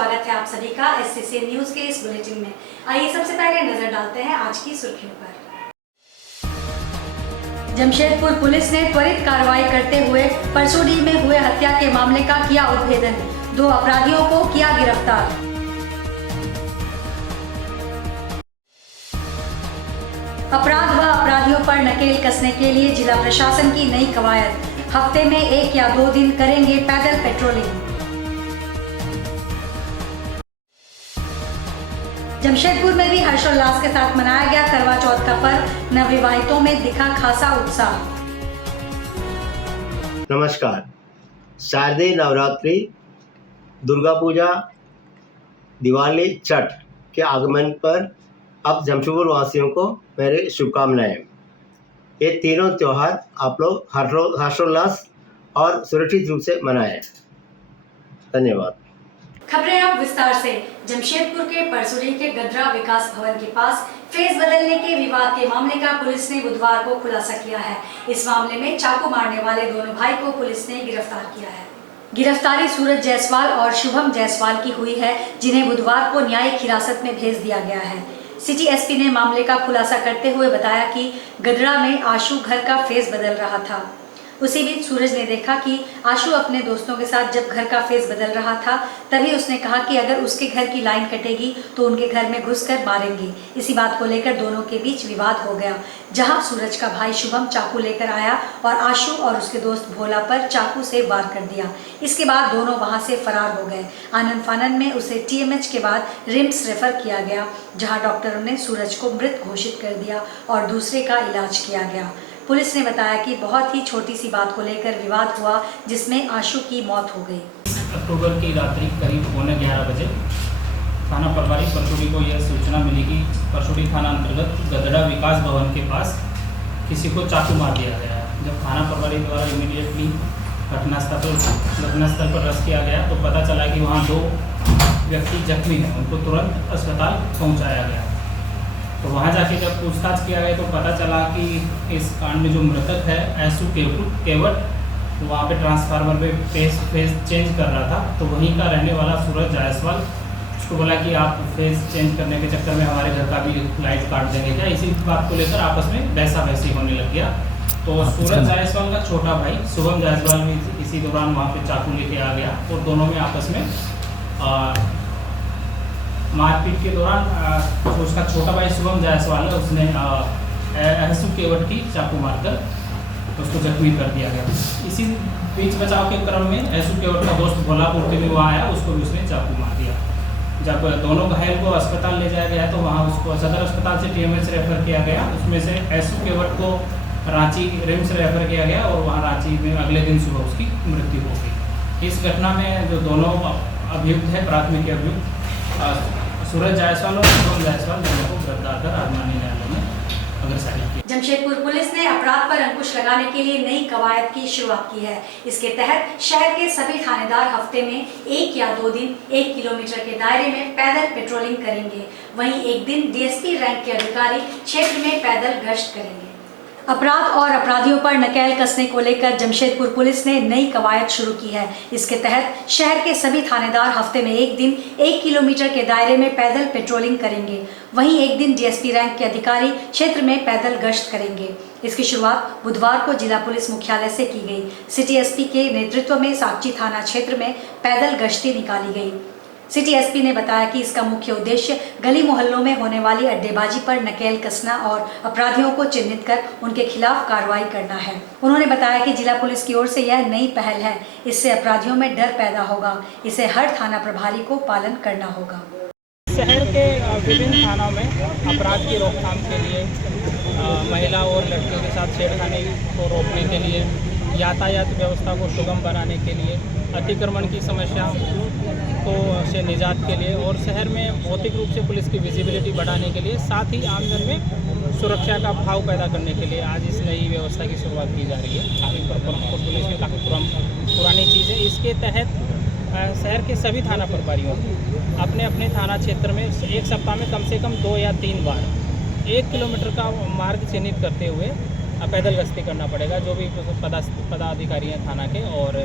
स्वागत है आप सभी का SCCN न्यूज के इस बुलेटिन में। आइए सबसे पहले नजर डालते हैं आज की सुर्खियों पर। जमशेदपुर पुलिस ने त्वरित कार्रवाई करते हुए परसोडी में हुए हत्या के मामले का किया उद्भेदन, 2 अपराधियों को किया गिरफ्तार। अपराध व अपराधियों पर नकेल कसने के लिए जिला प्रशासन की नई कवायद, हफ्ते में 1 या 2 दिन करेंगे पैदल पेट्रोलिंग। जमशेदपुर में भी हर्षोल्लास के साथ मनाया गया करवा चौथ का पर्व, नवविवाहितों में दिखा खासा उत्साह। नमस्कार। शारदीय नवरात्रि, दुर्गा पूजा, दिवाली, छठ के आगमन पर अब जमशेदपुर वासियों को मेरे शुभकामनाएं। ये तीनों त्यौहार आप लोग हर्षोल्लास और सुरक्षित रूप से मनाएं। धन्यवाद। खबरें अब विस्तार से। जमशेदपुर के परसोडी के गदरा विकास भवन के पास फेस बदलने के विवाद के मामले का पुलिस ने बुधवार को खुलासा किया है। इस मामले में चाकू मारने वाले दोनों भाई को पुलिस ने गिरफ्तार किया है। गिरफ्तारी सूरज जायसवाल और शुभम जायसवाल की हुई है, जिन्हें बुधवार को न्यायिक हिरासत में भेज दिया गया है। सिटी एसपी ने मामले का खुलासा करते हुए बताया कि गदरा में आशु घर का फेस बदल रहा था। उसी बीच सूरज ने देखा कि आशु अपने दोस्तों के साथ जब घर का फेस बदल रहा था, तभी उसने कहा कि अगर उसके घर की लाइन कटेगी तो उनके घर में घुसकर मारेंगे। इसी बात को लेकर दोनों के बीच विवाद हो गया, जहां सूरज का भाई शुभम चाकू लेकर आया और आशु और उसके दोस्त भोला पर चाकू से वार कर दिया। इसके बाद दोनों वहां से फरार हो गए। आनन फानन में उसे TMH के बाद रिम्स रेफर किया गया, जहाँ डॉक्टरों ने सूरज को मृत घोषित कर दिया और दूसरे का इलाज किया गया। पुलिस ने बताया कि बहुत ही छोटी सी बात को लेकर विवाद हुआ, जिसमें आशु की मौत हो गई। अक्टूबर की रात्रि करीब 11:15 बजे थाना प्रभारी परसोडी को यह सूचना मिली कि परसोडी थाना अंतर्गत गदड़ा विकास भवन के पास किसी को चाकू मार दिया गया है। जब थाना प्रभारी द्वारा इमीडिएटली घटनास्थल पर रस किया गया तो पता चला कि वहाँ 2 व्यक्ति जख्मी हैं, उनको तुरंत अस्पताल पहुँचाया गया। तो वहाँ जाके जब पूछताछ किया गया तो पता चला कि इस कांड में जो मृतक है ऐसु केवट, तो वहाँ पे ट्रांसफार्मर पे फेस चेंज कर रहा था। तो वहीं का रहने वाला सूरज जायसवाल, उसको बोला कि आप फेस चेंज करने के चक्कर में हमारे घर का भी लाइट काट देंगे क्या। इसी बात को लेकर आपस में वैसी होने लग गया। तो सूरज जायसवाल का छोटा भाई शुभम जायसवाल भी इसी दौरान वहाँ पे चाकू लेके आ गया और दोनों में आपस में मारपीट के दौरान उसका छोटा भाई शुभम जायसवाल है, उसने ऐसु केवट की चाकू मारकर उसको जख्मी कर दिया गया। इसी बीच बचाव के क्रम में ऐसु केवट का दोस्त भोला पूर्ति में वहाँ आया, उसको भी उसने चाकू मार दिया। जब दोनों घायल को अस्पताल ले जाया गया तो वहाँ उसको सदर अस्पताल से TMH रेफर किया गया। उसमें से ऐसु केवट को रांची रिम्स रेफर किया गया और वहाँ रांची में अगले दिन सुबह उसकी मृत्यु हो गई। इस घटना में जो दोनों अभियुक्त है, प्राथमिक अभियुक्त सूरज जायसवाल और शुभम जायसवाल, दोनों को गिरफ्तार कर आज माननीय न्यायालय में अग्रसर किया। जमशेदपुर पुलिस ने अपराध पर अंकुश लगाने के लिए नई कवायद की शुरुआत की है। इसके तहत शहर के सभी थानेदार हफ्ते में 1 या 2 दिन 1 किलोमीटर के दायरे में पैदल पेट्रोलिंग करेंगे। वहीं एक दिन DSP रैंक के अधिकारी क्षेत्र में पैदल गश्त करेंगे। अपराध और अपराधियों पर नकेल कसने को लेकर जमशेदपुर पुलिस ने नई कवायद शुरू की है। इसके तहत शहर के सभी थानेदार हफ्ते में एक दिन 1 किलोमीटर के दायरे में पैदल पेट्रोलिंग करेंगे। वहीं एक दिन DSP रैंक के अधिकारी क्षेत्र में पैदल गश्त करेंगे। इसकी शुरुआत बुधवार को जिला पुलिस मुख्यालय से की गई। सिटी SP के नेतृत्व में साकची थाना क्षेत्र में पैदल गश्ती निकाली गई। सिटी SP ने बताया कि इसका मुख्य उद्देश्य गली मोहल्लों में होने वाली अड्डेबाजी पर नकेल कसना और अपराधियों को चिन्हित कर उनके खिलाफ कार्रवाई करना है। उन्होंने बताया कि जिला पुलिस की ओर से यह नई पहल है, इससे अपराधियों में डर पैदा होगा। इसे हर थाना प्रभारी को पालन करना होगा। शहर के विभिन्न थानों में अपराध की रोकथाम के लिए, महिला और लड़कियों के साथ छेड़खानी को रोकने के लिए, यातायात व्यवस्था को सुगम बनाने के लिए, अतिक्रमण की समस्या को से निजात के लिए और शहर में भौतिक रूप से पुलिस की विजिबिलिटी बढ़ाने के लिए, साथ ही आमजन में सुरक्षा का भाव पैदा करने के लिए आज इस नई व्यवस्था की शुरुआत की जा रही है। काफ़ी पुलिस में काफ़ी पुरानी चीज़ है। इसके तहत शहर के सभी थाना प्रभारियों को अपने अपने थाना क्षेत्र में एक सप्ताह में कम से कम 2 या 3 बार 1 किलोमीटर का मार्ग चिन्हित करते हुए पैदल गश्ती करना पड़ेगा। जो भी पदाधिकारी हैं थाना के और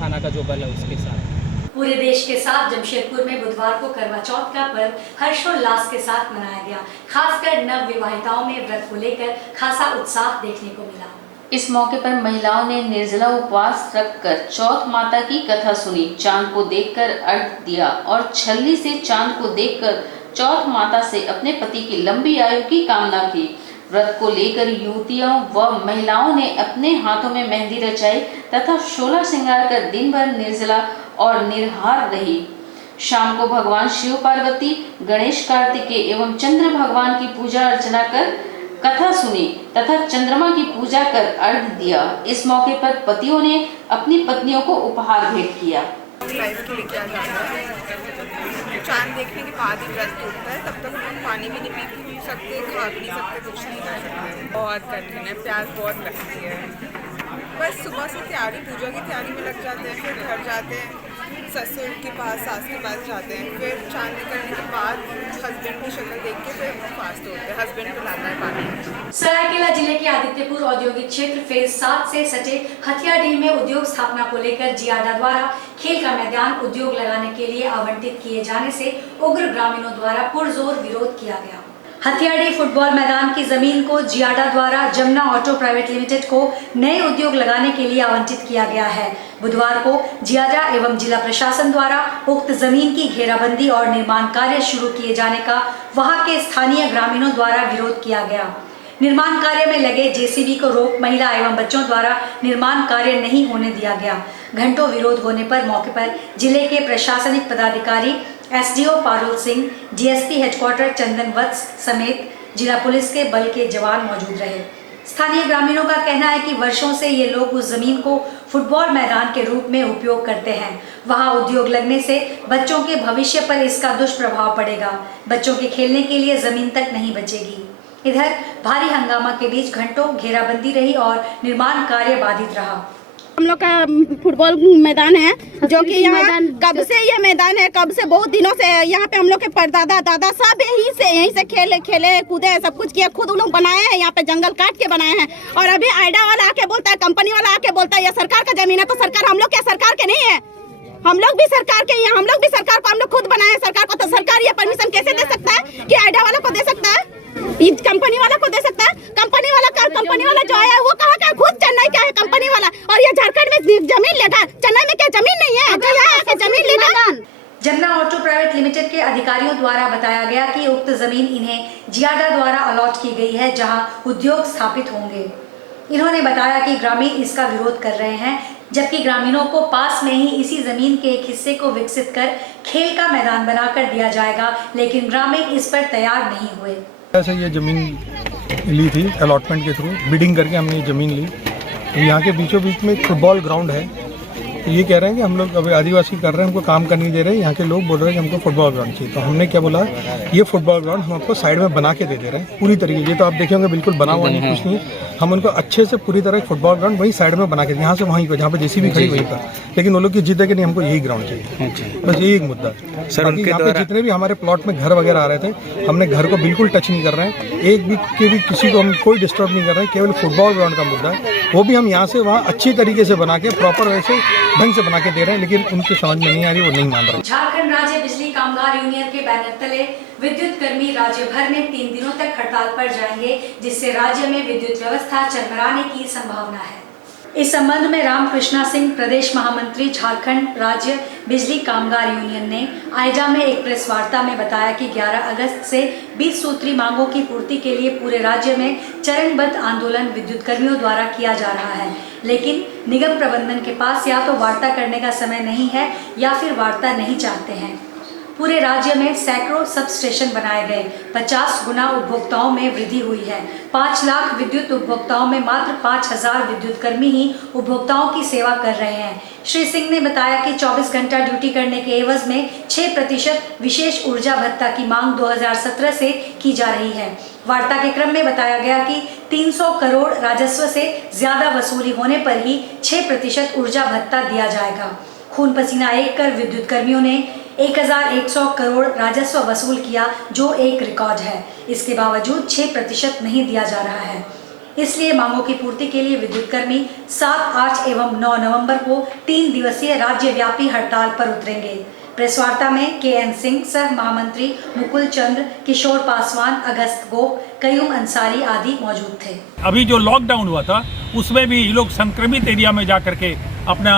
थाना का जो बल है उसके साथ पूरे देश के साथ जमशेदपुर में बुधवार को करवा चौथ का पर्व हर्षोल्लास के साथ मनाया गया। खासकर नव विवाहिताओं में व्रत को लेकर खासा उत्साह देखने को मिला। इस मौके पर महिलाओं ने निर्जला उपवास रखकर चौथ माता की कथा सुनी, चांद को देखकर अर्घ दिया और छल्ली से चांद को देखकर चौथ माता से अपने पति की लंबी आयु की कामना की। व्रत को लेकर युवतियों व महिलाओं ने अपने हाथों में मेहंदी रचाई तथा शोला श्रृंगार कर दिन भर निर्जला और निराहार रही। शाम को भगवान शिव पार्वती, गणेश, कार्तिकेय एवं चंद्र भगवान की पूजा अर्चना कर कथा सुनी तथा चंद्रमा की पूजा कर अर्घ दिया। इस मौके पर पतियों ने अपनी पत्नियों को उपहार भेंट किया। लाइफ के लिए किया जाता है, चांद देखने के बाद ही व्रत टूटता है, तब तक हम पानी भी नहीं पी सकते, खा भी नहीं सकते, कुछ नहीं कर सकते। बहुत कठिन है, प्यास बहुत लगती है। बस सुबह से पूजा की तैयारी में लग जाते हैं, फिर घर जाते हैं, ससुर के पास, सास के पास जाते हैं, फिर चांद निकलने के बाद हस्बैंड की शक्ल देख के फिर फास्ट होते हैं, हस्बैंड पिलाता है पानी। सरायकेला जिले के आदित्यपुर औद्योगिक क्षेत्र फेज 7 से सटे हथियाडीह में उद्योग स्थापना को लेकर जियाडा द्वारा खेल का मैदान उद्योग लगाने के लिए आवंटित किए जाने से उग्र ग्रामीणों द्वारा पुरजोर विरोध किया गया। हथियाडीह फुटबॉल मैदान की जमीन को जियाडा द्वारा जमुना ऑटो प्राइवेट लिमिटेड को नए उद्योग लगाने के लिए आवंटित किया गया है। बुधवार को जियाडा एवं जिला प्रशासन द्वारा उक्त जमीन की घेराबंदी और निर्माण कार्य शुरू किए जाने का वहां के स्थानीय ग्रामीणों द्वारा विरोध किया गया। निर्माण कार्य में लगे जेसीबी को रोक महिला एवं बच्चों द्वारा निर्माण कार्य नहीं होने दिया गया। घंटों विरोध होने पर मौके पर जिले के प्रशासनिक पदाधिकारी SDO Parul Singh, DSP headquarter Chandan Vats समेत जिला पुलिस के बल के जवान मौजूद रहे। स्थानीय ग्रामीणों का कहना है कि वर्षों से ये लोग उस जमीन को फुटबॉल मैदान के रूप में उपयोग करते हैं। वहां उद्योग लगने से बच्चों के भविष्य पर इसका दुष्प्रभाव पड़ेगा। बच्चों के खेलने के लिए जमीन तक नहीं बचेगी। इधर भारी हंगामा के बीच घंटों घेराबंदी रही और निर्माण कार्य बाधित रहा। हम लोग का फुटबॉल मैदान है, जो कि यहाँ कब से ये मैदान है, कब से बहुत दिनों से यहाँ पे हम लोग के परदादा दादा सब यहीं से खेले कूदे, सब कुछ किया, खुद लोग बनाए हैं, यहाँ पे जंगल काट के बनाए हैं। और अभी आइडा वाला आके बोलता है, कंपनी वाला आके बोलता है ये सरकार का जमीन है। तो सरकार हम लोग क्या सरकार के नहीं है? हम लोग भी सरकार के हैं, हम लोग भी सरकार को हम लोग खुद बनाए सरकार को। तो सरकार ये परमिशन कैसे दे सकता है कि आइडा वाला को दे सकता है, कंपनी वाला को दे सकता है? कंपनी वाला जो है वो कहाँ का है? खुद चेन्नई का है कंपनी वाला, और ये झारखंड में जमीन लेगा। चेन्नई में क्या जमीन नहीं है जो यहाँ आके जमीन लेगा? जमुना ऑटो प्राइवेट लिमिटेड के अधिकारियों द्वारा बताया गया कि उक्त जमीन इन्हें जियाडा द्वारा अलॉट की गई है, जहां उद्योग स्थापित होंगे। इन्होंने बताया कि ग्रामीण इसका विरोध कर रहे हैं, जबकि ग्रामीणों को पास में ही इसी जमीन के एक हिस्से को विकसित कर खेल का मैदान बनाकर दिया जाएगा, लेकिन ग्रामीण इस पर तैयार नहीं हुए। ऐसे ये ज़मीन ली थी अलॉटमेंट के थ्रू, बिडिंग करके हमने ये ज़मीन ली। तो यहाँ के बीचों बीच में एक फुटबॉल ग्राउंड है। तो ये कह रहे हैं कि हम लोग अभी आदिवासी कर रहे हैं, हमको काम करने नहीं दे रहे। यहाँ के लोग बोल रहे हैं कि हमको फुटबॉल ग्राउंड चाहिए। तो हमने क्या बोला, ये फुटबॉल ग्राउंड हम आपको साइड में बना के दे रहे हैं पूरी तरीके। ये तो आप देखेंगे बिल्कुल बना हुआ नहीं, कुछ नहीं। हम उनको अच्छे से पूरी तरह फुटबॉल ग्राउंड वही साइड में बना के, यहाँ से वहीं पर जहाँ पे जेसीबी खड़ी वहीं पर। लेकिन वो लोग की जिद है कि नहीं, हमको यही ग्राउंड चाहिए। बस यही एक मुद्दा है। बाकी यहाँ पे जितने भी हमारे प्लॉट में घर वगैरह आ रहे थे, हमने घर को बिल्कुल टच नहीं कर रहे हैं। एक भी किसी को हम कोई डिस्टर्ब नहीं कर रहे हैं। केवल फुटबॉल ग्राउंड का मुद्दा है, वो भी हम यहाँ से वहाँ अच्छी तरीके से बना के प्रॉपर वैसे ढंग से बना के दे रहे हैं। लेकिन उनकी समझ में नहीं आ रही, वो नहीं मान रहे। झारखंड राज्य बिजली कामगार यूनियन के बैनर तले विद्युत कर्मी राज्य भर में 3 दिनों तक हड़ताल पर जाएंगे, जिससे राज्य में विद्युत व्यवस्था चरमराने की संभावना है। इस संबंध में रामकृष्णा सिंह, प्रदेश महामंत्री झारखंड राज्य बिजली कामगार यूनियन ने आइजा में एक प्रेस वार्ता में बताया कि 11 अगस्त से 20 सूत्री मांगों की पूर्ति के लिए पूरे राज्य में चरणबद्ध आंदोलन विद्युत कर्मियों द्वारा किया जा रहा है। लेकिन निगम प्रबंधन के पास या तो वार्ता करने का समय नहीं है या फिर वार्ता नहीं चाहते हैं। पूरे राज्य में सैकड़ों सब स्टेशन बनाए गए, 50 गुना उपभोक्ताओं में वृद्धि हुई है। 5 लाख विद्युत उपभोक्ताओं में मात्र 5000 विद्युत कर्मी ही उपभोक्ताओं की सेवा कर रहे हैं। श्री सिंह ने बताया कि 24 घंटा ड्यूटी करने के एवज में 6% विशेष ऊर्जा भत्ता की मांग 2017 से की जा रही है। वार्ता के क्रम में बताया गया कि 300 करोड़ राजस्व से ज्यादा वसूली होने पर ही 6% ऊर्जा भत्ता दिया जाएगा। खून पसीना एक कर विद्युत कर्मियों ने 1100 करोड़ राजस्व वसूल किया, जो एक रिकॉर्ड है। इसके बावजूद 6% नहीं दिया जा रहा है। इसलिए मांगों की पूर्ति के लिए विद्युत कर्मी 7, 8 एवं 9 नवंबर को 3 दिवसीय राज्यव्यापी हड़ताल पर उतरेंगे। प्रेस वार्ता में KN सिंह, सह महामंत्री मुकुल चंद्र, किशोर पासवान, अगस्त गोप, कयूम अंसारी आदि मौजूद थे। अभी जो लॉकडाउन हुआ था उसमें भी ये लोग संक्रमित एरिया में जा करके अपना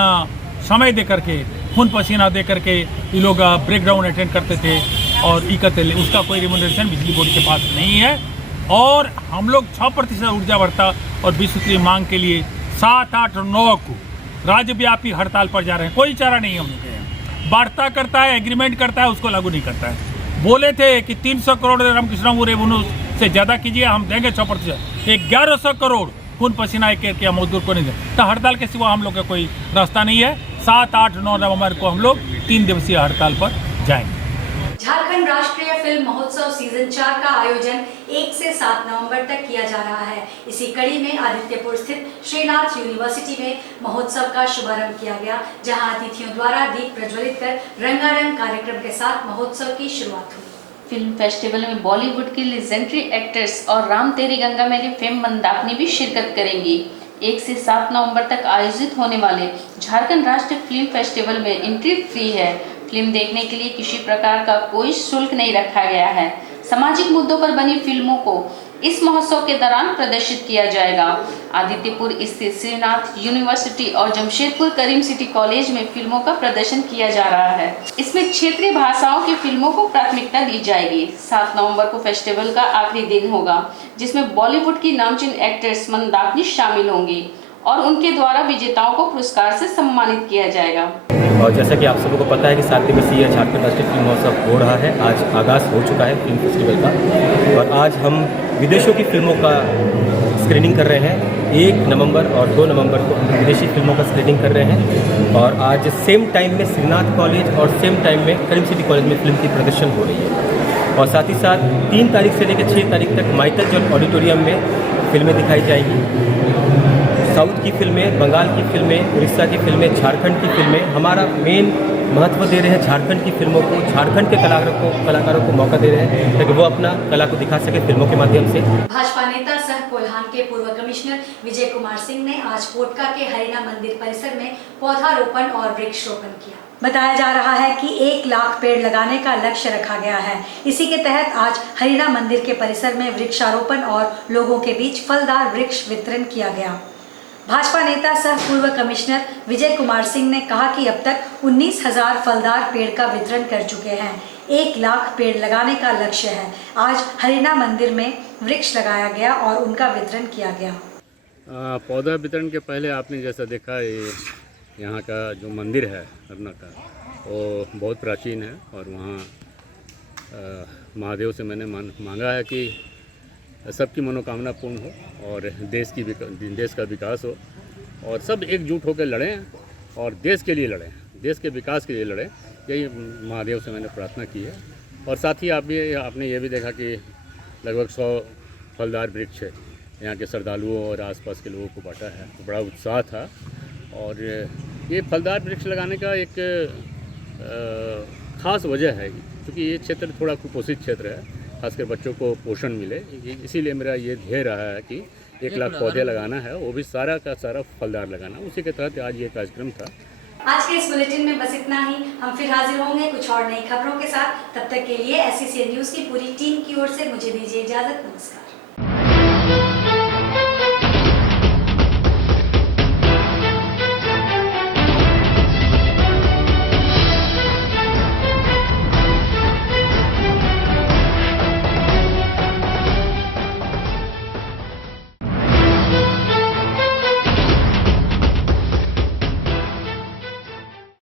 समय दे करके, खून पसीना दे करके ये लोग ब्रेकडाउन अटेंड करते थे और ये करते थे। उसका कोई रिम्यूनरेशन बिजली बोर्ड के पास नहीं है और हम लोग 6% ऊर्जा भत्ता और 20 सूत्री मांग के लिए 7, 8 और 9 को राज्यव्यापी हड़ताल पर जा रहे हैं। कोई चारा नहीं है। हम लोग वार्ता करता है, एग्रीमेंट करता है, उसको लागू नहीं करता है। बोले थे कि 300 करोड़ रामकृष्ण रेवेन्यू से ज़्यादा कीजिए, हम देंगे 6%। 1100 करोड़ खून पसीना एक किया मजदूर को नहीं दे, तो हड़ताल के सिवा हम लोग का कोई रास्ता नहीं है। 7, 8, 9 नवंबर को हम लोग 3 दिवसीय हड़ताल पर जाएंगे। झारखंड राष्ट्रीय फिल्म महोत्सव सीजन 4 का आयोजन 1 से 7 नवंबर तक किया जा रहा है। इसी कड़ी में आदित्यपुर स्थित श्रीनाथ यूनिवर्सिटी में महोत्सव का शुभारंभ किया गया, जहां अतिथियों द्वारा दीप प्रज्वलित कर रंगारंग कार्यक्रम के साथ महोत्सव की शुरुआत हुई। फिल्म फेस्टिवल में बॉलीवुड की लेजेंडरी एक्टर्स और राम तेरी गंगा मेली फेम मंदाकिनी भी शिरकत करेंगी। 1 से 7 नवंबर तक आयोजित होने वाले झारखंड राष्ट्रीय फिल्म फेस्टिवल में एंट्री फ्री है। फिल्म देखने के लिए किसी प्रकार का कोई शुल्क नहीं रखा गया है। सामाजिक मुद्दों पर बनी फिल्मों को इस महोत्सव के दौरान प्रदर्शित किया जाएगा। आदित्यपुर स्थित श्रीनाथ यूनिवर्सिटी और जमशेदपुर करीम सिटी कॉलेज में फिल्मों का प्रदर्शन किया जा रहा है। इसमें क्षेत्रीय भाषाओं की फिल्मों को प्राथमिकता दी जाएगी। 7 नवंबर को फेस्टिवल का आखिरी दिन होगा, जिसमें बॉलीवुड की नामचीन एक्ट्रेस मंदाकिनी शामिल होंगी और उनके द्वारा विजेताओं को पुरस्कार से सम्मानित किया जाएगा। और जैसा कि आप सबों को पता है कि 7 दिवसीय झारखंड राष्ट्रीय फिल्म महोत्सव हो रहा है। आज आगाज़ हो चुका है फिल्म फेस्टिवल का और आज हम विदेशों की फिल्मों का स्क्रीनिंग कर रहे हैं। 1 नवंबर और 2 नवंबर को हम विदेशी फिल्मों का स्क्रीनिंग कर रहे हैं और आज सेम टाइम में श्रीनाथ कॉलेज और सेम टाइम में करीम सिटी कॉलेज में फिल्म की प्रदर्शन हो रही है। और साथ ही साथ 3 तारीख से लेकर 6 तारीख तक माइकल जॉन ऑडिटोरियम में फिल्में दिखाई जाएंगी। साउथ की फिल्में, बंगाल की फिल्में, उड़ीसा की फिल्में, झारखंड की फिल्में। हमारा मेन महत्व दे रहे हैं झारखंड की फिल्मों को, झारखंड के कलाकारों को मौका दे रहे हैं ताकि वो अपना कला को दिखा सके फिल्मों के माध्यम से। भाजपा नेता सह कोल्हान के पूर्व कमिश्नर विजय कुमार सिंह ने आज पोटका के हरिना मंदिर परिसर में पौधारोपण और वृक्षरोपण किया। बताया जा रहा है कि 1 लाख पेड़ लगाने का लक्ष्य रखा गया है। इसी के तहत आज हरिना मंदिर के परिसर में वृक्षारोपण और लोगों के बीच फलदार वृक्ष वितरण किया गया। भाजपा नेता सह पूर्व कमिश्नर विजय कुमार सिंह ने कहा कि अब तक 19,000 फलदार पेड़ का वितरण कर चुके हैं। 1 लाख पेड़ लगाने का लक्ष्य है। आज हरिना मंदिर में वृक्ष लगाया गया और उनका वितरण किया गया। पौधा वितरण के पहले आपने जैसा देखा, ये यहाँ का जो मंदिर है हरना का, वो बहुत प्राचीन है और वहाँ महादेव से मैंने मांगा है कि सबकी मनोकामना पूर्ण हो और देश का विकास हो और सब एकजुट होकर लड़ें और देश के लिए लड़ें, देश के विकास के लिए लड़ें। यही महादेव से मैंने प्रार्थना की है। और साथ ही आपने ये भी देखा कि लगभग 100 फलदार वृक्ष यहाँ के श्रद्धालुओं और आसपास के लोगों को बांटा है। तो बड़ा उत्साह था और ये फलदार वृक्ष लगाने का एक ख़ास वजह है क्योंकि ये क्षेत्र थोड़ा कुपोषित क्षेत्र है, खासकर बच्चों को पोषण मिले। इसीलिए मेरा ये ध्येय रहा है कि 1 लाख पौधे लगाना है, वो भी सारा का सारा फलदार लगाना। उसी के तहत आज ये कार्यक्रम था। आज के इस बुलेटिन में बस इतना ही। हम फिर हाजिर होंगे कुछ और नई खबरों के साथ। तब तक के लिए SCCN न्यूज़ की पूरी टीम की ओर से मुझे दीजिए इजाज़त। नमस्कार।